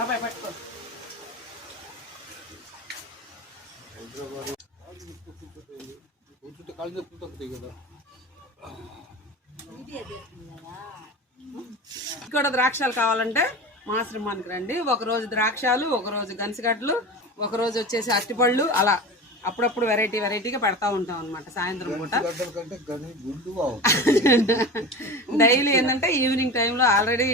బాబాయ్ పట్టుకో. కూడా ద్రాక్షాలు కావాలంటే మా ఆశ్రమానికి రండి. ఒకరోజు ద్రాక్షాలు, ఒకరోజు గన్సిగడ్డలు, ఒకరోజు వచ్చేసి అరటిపళ్ళు, అలా అప్పుడప్పుడు వెరైటీగా పెడతా ఉంటాం అనమాట. సాయంత్రం పూట డైలీ ఏంటంటే ఈవినింగ్ టైంలో ఆల్రెడీ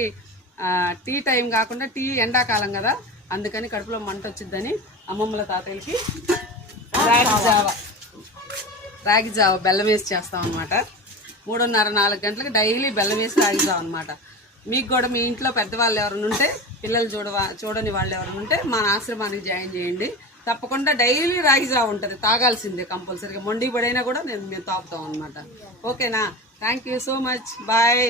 టీ టైం కాకుండా టీ ఎండాకాలం కదా, అందుకని కడుపులో మంట వచ్చిద్దని అమ్మమ్మల తాతయ్యకి రాగి జావ బెల్లం వేసి చేస్తాం అనమాట. 3:30-4 గంటలకు డైలీ బెల్లం వేసి రాగి జావ అనమాట. మీకు కూడా మీ ఇంట్లో పెద్దవాళ్ళు ఎవరైనా ఉంటే, పిల్లలు చూడని వాళ్ళు ఎవరైనా ఉంటే మా ఆశ్రమానికి జాయిన్ చేయండి. తప్పకుండా డైలీ రాగి జావ ఉంటుంది, తాగాల్సిందే కంపల్సరీగా. మొండి పడైనా కూడా మేము తాగుతాం అనమాట. ఓకేనా? Thank you so much. Bye.